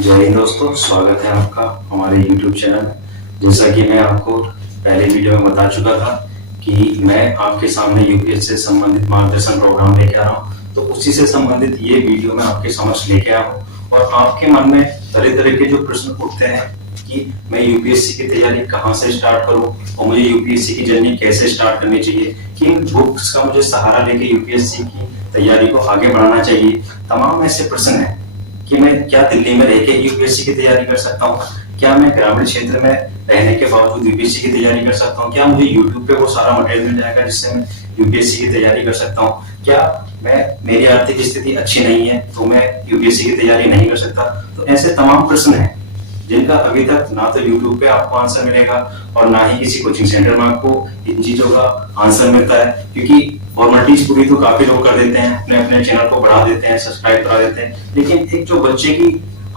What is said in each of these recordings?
जय हिंद दोस्तों, स्वागत है आपका हमारे YouTube चैनल में। जैसा कि मैं आपको पहले वीडियो में बता चुका था कि मैं आपके सामने यूपीएससी से संबंधित मार्गदर्शन प्रोग्राम लेके आ रहा हूँ, तो उसी से संबंधित ये वीडियो मैं आपके समक्ष लेके आया हूँ। और आपके मन में तरह तरह के जो प्रश्न उठते हैं कि मैं यूपीएससी की तैयारी कहाँ से स्टार्ट करूँ और मुझे यूपीएससी की जर्नी कैसे स्टार्ट करनी चाहिए, किन बुक्स का मुझे सहारा लेके यूपीएससी की तैयारी को आगे बढ़ाना चाहिए। तमाम ऐसे प्रश्न हैं कि मैं क्या दिल्ली में रह के यूपीएससी की तैयारी कर सकता हूँ, क्या मैं ग्रामीण क्षेत्र में रहने के बावजूद यूपीएससी की तैयारी कर सकता हूँ, क्या मुझे यूट्यूब पे वो सारा मटेरियल मिल जाएगा जिससे मैं यूपीएससी की तैयारी कर सकता हूँ, क्या मेरी आर्थिक स्थिति अच्छी नहीं है तो मैं यूपीएससी की तैयारी नहीं कर सकता। तो ऐसे तमाम प्रश्न हैं जिनका अभी तक ना तो यूट्यूब पे आपको आंसर मिलेगा और ना ही किसी कोचिंग सेंटर में आपको इन चीजों का आंसर मिलता है, क्योंकि फॉर्मेलिटीज पूरी तो काफी लोग कर देते हैं, अपने अपने चैनल को बढ़ा देते हैं, सब्सक्राइब करा देते हैं, लेकिन एक जो बच्चे की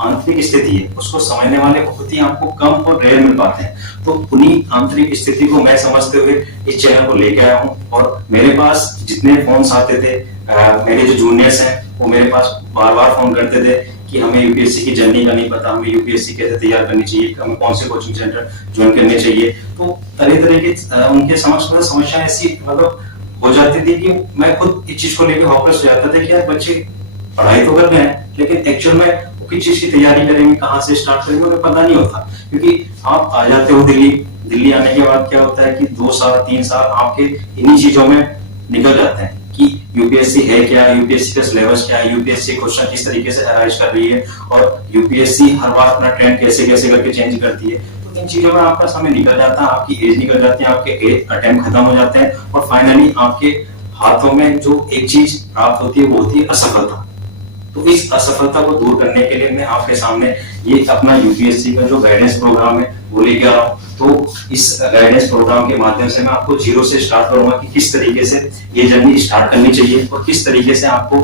आंतरिक स्थिति है उसको समझने वाले बहुत ही आपको कम और रेयर मिल पाते हैं। तो उन्हीं आंतरिक स्थिति को मैं समझते हुए इस चैनल को लेके आया हूँ। और मेरे पास जितने फोन आते थे, मेरे जो जूनियर्स हैं वो मेरे पास बार बार फोन करते थे कि हमें यूपीएससी की जर्नी का नहीं पता, हमें यूपीएससी कैसे तैयार करनी चाहिए, हमें कौन से कोचिंग सेंटर ज्वाइन करने चाहिए। तो तरह तरह के उनके समक्ष समस्या ऐसी मतलब हो जाती थी कि मैं खुद इस चीज को लेकर हॉपलेस हो जाता था कि यार बच्चे पढ़ाई तो कर रहे हैं लेकिन एक्चुअल में वो किस चीज की तैयारी करेंगे, कहाँ से स्टार्ट करेंगे, उन्हें पता नहीं होता। क्योंकि आप आ जाते हो दिल्ली आने के बाद क्या होता है कि 2 साल 3 साल आपके इन्हीं चीजों में निकल जाते हैं कि यूपीएससी है क्या, यूपीएससी का सिलेबस क्या है, यूपीएससी क्वेश्चन किस तरीके से अराइज कर रही है और यूपीएससी हर बार अपना ट्रेंड कैसे कैसे करके चेंज करती है। तो इन चीजों में आपका समय निकल जाता है, आपकी एज निकल जाती है, आपके एज अटेम्प्ट खत्म हो जाते हैं और फाइनली आपके हाथों में जो एक चीज प्राप्त होती है वो होती है असफलता। तो इस असफलता को दूर करने के लिए मैं आपके सामने ये अपना यूपीएससी का जो गाइडेंस प्रोग्राम है वो लेके आ रहा हूँ। तो इस गाइडेंस प्रोग्राम के माध्यम से मैं आपको जीरो से स्टार्ट करूंगा कि किस तरीके से ये जर्नी स्टार्ट करनी चाहिए और किस तरीके से आपको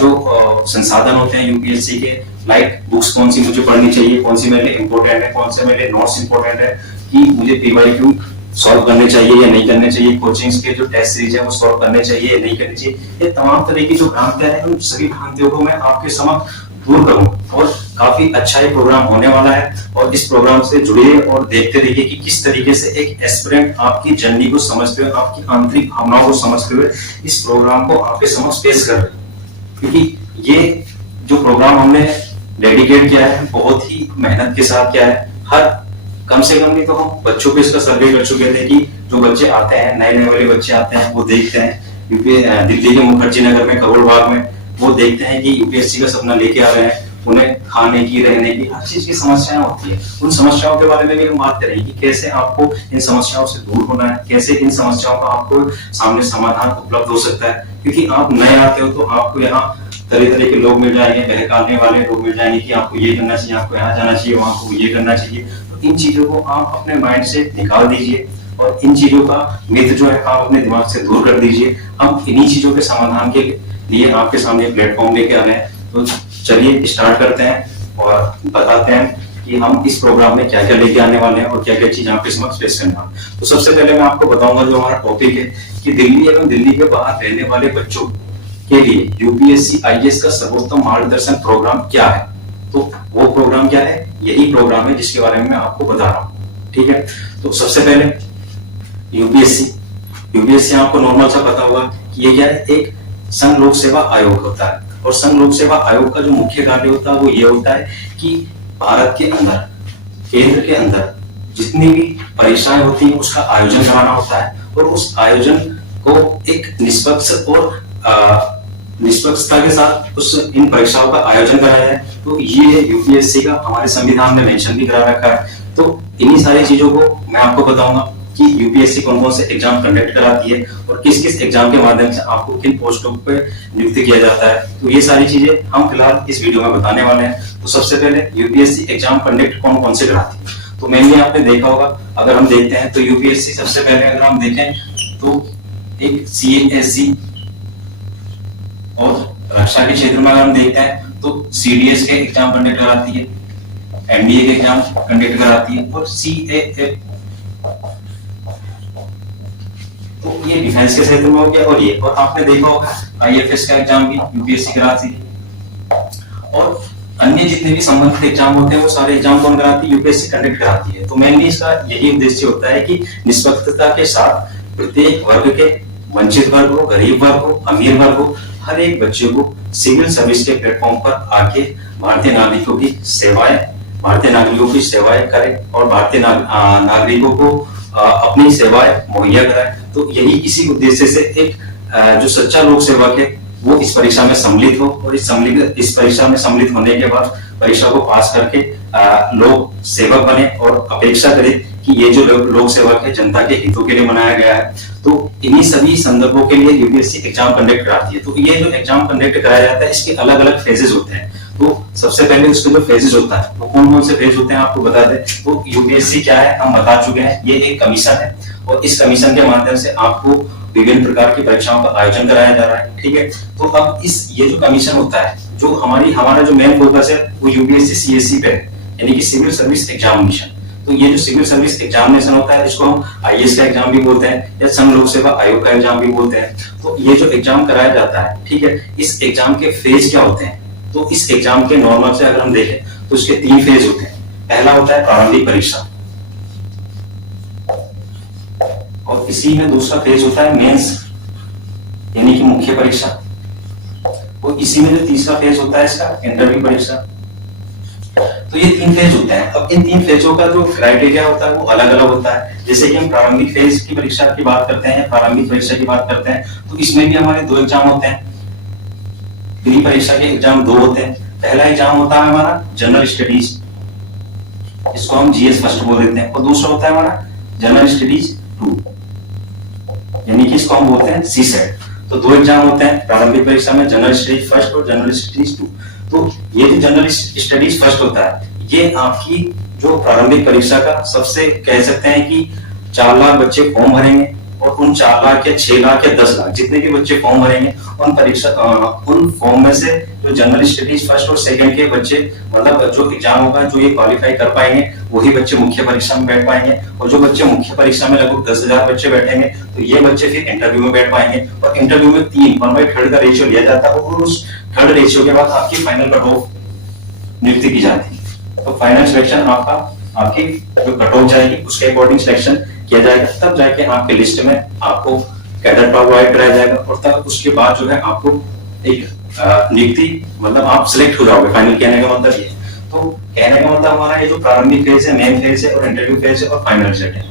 जो संसाधन होते हैं यूपीएससी के, लाइक बुक्स कौन सी मुझे पढ़नी चाहिए, कौन सी मेरे लिए इंपॉर्टेंट है, कौन से मेरे लिए नोट्स इंपॉर्टेंट है, कि मुझे पीवाईक्यू सॉल्व करने चाहिए या नहीं करने चाहिए, कोचिंग्स के जो टेस्ट सीरीज है वो सॉल्व करने चाहिए या नहीं करनी चाहिए। ये तमाम तरह की जो भ्रांतियां हैं उन सभी भ्रांतियों को मैं आपके समक्ष दूर करूंगा और काफी अच्छा ये प्रोग्राम होने वाला है। और इस प्रोग्राम से जुड़िए और देखते रहिए कि किस तरीके से एक एस्पिरेंट आपकी जर्नी को समझते हुए, आपकी आंतरिक भावनाओं को समझते हुए इस प्रोग्राम को आपके समक्ष पेश कर रहे हैं। क्योंकि ये जो प्रोग्राम हमने डेडिकेट किया है बहुत ही मेहनत के साथ किया है। हर कम से कम नहीं तो हम बच्चों पे इसका सर्वे कर चुके थे कि जो बच्चे आते हैं, नए नए वाले बच्चे आते हैं, वो देखते हैं यूपी दिल्ली के मुखर्जी नगर में, करोल बाग में, वो देखते हैं कि यूपीएससी का सपना लेके आ रहे हैं, उन्हें खाने की, रहने की, हर चीज की समस्याएं होती है। उन समस्याओं के बारे में भी हम बात करेंगे कि कैसे आपको इन समस्याओं से दूर होना है, कैसे इन समस्याओं का आपको सामने समाधान उपलब्ध हो सकता है। क्योंकि आप नए आते हो तो आपको यहाँ तरह तरह के लोग मिल जाएंगे, बहकाने वाले लोग मिल जाएंगे कि आपको ये करना चाहिए, आपको यहाँ जाना चाहिए, वहां को ये करना चाहिए। इन चीजों को आप अपने माइंड से निकाल दीजिए और इन चीजों का मिथ जो है आप अपने दिमाग से दूर कर दीजिए। हम इन्हीं चीजों के समाधान के लिए आपके सामने प्लेटफॉर्म लेके आ रहे हैं। तो चलिए स्टार्ट करते हैं और बताते हैं कि हम इस प्रोग्राम में क्या क्या लेके आने वाले हैं और क्या क्या चीज आपके समक्ष पेश करने वाले हैं। तो सबसे पहले मैं आपको बताऊंगा जो हमारा टॉपिक है कि दिल्ली एवं दिल्ली के बाहर रहने वाले बच्चों के लिए यूपीएससी आईएएस का सर्वोत्तम मार्गदर्शन प्रोग्राम क्या है। तो वो प्रोग्राम क्या है, यही प्रोग्राम है जिसके बारे में मैं आपको बता रहा हूँ। ठीक है, तो सबसे पहले यूपीएससी आपको नॉर्मल सा पता होगा कि ये क्या है, एक संघ लोक सेवा आयोग होता है। और संघ लोक सेवा आयोग का जो मुख्य कार्य होता है वो ये होता है कि भारत के अंदर, केंद्र के अंदर जितनी भी परीक्षाएं होती हैं उसका आयोजन कराना होता है और उस आयोजन को एक निष्पक्ष और निष्पक्षता के साथ उस इन परीक्षाओं का आयोजन कराया है। तो ये यूपीएससी का हमारे संविधान में मेंशन भी करा रखा है। तो इन्हीं सारी चीजों को मैं आपको बताऊंगा कि यूपीएससी कौन कौन से एग्जाम कंडक्ट कराती है और किस किस एग्जाम के माध्यम से आपको किन पोस्टों पे नियुक्त किया जाता है। तो ये सारी चीजें हम फिलहाल इस वीडियो में बताने वाले हैं। तो सबसे पहले यूपीएससी एग्जाम कंडक्ट कौन कौन से कराती है, तो मेनली आपने देखा होगा, अगर हम देखते हैं तो यूपीएससी सबसे पहले अगर हम देखें तो एक सीएससी और रक्षा के क्षेत्र में अगर हम देखते हैं तो सीडीएस के एग्जाम कंडक्ट कराती है, एनडीए के एग्जाम कंडक्ट कराती है और सीएएफ, तो ये डिफेंस के क्षेत्र में हो गया। और ये और आपने देखा होगा आईएफएस का एग्जाम भी यूपीएससी कराती है। और अन्य जितने भी संबंधित एग्जाम होते हैं वो सारे एग्जाम कौन कराती है? यूपीएससी कंडक्ट कराती है। तो मेनली इसका यही उद्देश्य होता है कि निष्पक्षता के साथ प्रत्येक वर्ग के, वंचित वर्ग हो, गरीब वर्ग हो, अमीर वर्ग हो, हर एक बच्चे को सिविल सर्विस के प्लेटफॉर्म पर आके भारतीय नागरिकों की सेवाएं करें और भारतीय नागरिकों को अपनी सेवाएं मुहैया कराए। तो यही इसी उद्देश्य से एक जो सच्चा लोक सेवक है वो इस परीक्षा में सम्मिलित हो और इस परीक्षा में सम्मिलित होने के बाद परीक्षा को पास करके लोक सेवक बने और अपेक्षा करे कि ये जो लोक सेवक है जनता के हितों के लिए बनाया गया है। तो इन्हीं सभी संदर्भों के लिए यूपीएससी एग्जाम कंडक्ट कराती है। तो ये जो एग्जाम कंडक्ट कराया जाता है इसके अलग अलग फेजेस होते हैं। तो सबसे पहले इसके जो फेजेस होता है वो कौन कौन से फेज होते हैं आपको बता दें। तो यूपीएससी क्या है हम बता चुके हैं, ये एक कमीशन है और इस कमीशन के माध्यम से आपको विभिन्न प्रकार की परीक्षाओं का आयोजन कराया जा रहा है। ठीक है, तो अब ये जो कमीशन होता है, जो हमारा जो मेन फोकस है वो यूपीएससी सीएससी पे है, यानी कि सिविल सर्विस एग्जामिनेशन। तो ये जो सिविल सर्विस एग्जामिनेशन होता है इसको हम आईएएस का एग्जाम भी बोलते हैं या संघ लोक सेवा आयोग का एग्जाम भी बोलते हैं। तो ये जो एग्जाम कराया जाता है, ठीक है, इस एग्जाम के फेज क्या होते हैं? तो इस एग्जाम के नॉर्मल से अगर हम देखें तो इसके 3 फेज होते हैं। पहला होता है प्रारंभिक परीक्षा और इसी में दूसरा फेज होता है मेंस यानी कि मुख्य परीक्षा और इसी में जो तीसरा फेज होता है इसका इंटरव्यू परीक्षा। तो ये 3 फेज होते हैं। अब इन 3 फेजों का जो क्राइटेरिया होता है वो अलग अलग होता है। जैसे कि हम प्रारंभिक फेज की परीक्षा की बात करते हैं, प्रारंभिक परीक्षा की बात करते हैं, तो इसमें भी हमारे 2 एग्जाम होते हैं। प्री परीक्षा के एग्जाम 2 होते हैं। पहला एग्जाम होता है हमारा जनरल स्टडीज, इसको हम जीएस फर्स्ट बोल देते हैं, और दूसरा होता है हमारा जनरल स्टडीज 2 यानी कि इसको हम बोलते हैं सीसेट। तो 2 एग्जाम होते हैं प्रारंभिक परीक्षा में, जनरल स्टडीज फर्स्ट और जनरल स्टडीज 2। तो ये जो जनरल स्टडीज फर्स्ट होता है ये आपकी जो प्रारंभिक परीक्षा का सबसे कह सकते हैं कि 4 लाख बच्चे फॉर्म भरेंगे और उन 4 लाख या 6 लाख या 10 लाख जितने भी बच्चे फॉर्म भरेंगे उन फॉर्म में से जो जनरल स्टडीज फर्स्ट और सेकंड के बच्चे मतलब जो एग्जाम होगा जो ये क्वालिफाई कर पाएंगे वही बच्चे मुख्य परीक्षा में बैठ पाएंगे। और जो बच्चे मुख्य परीक्षा में लगभग 10,000 बच्चे बैठेंगे तो ये बच्चे फिर इंटरव्यू में बैठ पाएंगे और इंटरव्यू में 1/3 का रेशियो लिया जाता है और उस थर्ड रेशियो के बाद आपकी फाइनल कट ऑफ नियुक्ति की जाती है। तो फाइनल सिलेक्शन आपकी जो कट ऑफ जाएगी उसके अकॉर्डिंग सिलेक्शन किया जाएगा, तब जाके आपके लिस्ट में आपको कैडर प्रोवाइड कराया जाएगा और तब उसके बाद जो है आपको एक नियुक्ति मतलब आप सिलेक्ट हो जाओगे। फाइनल कहने का मतलब ये। तो कहने का मतलब हमारा ये जो प्रारंभिक फेज है, मेन फेज है और इंटरव्यू फेज है और फाइनल रिजल्ट है।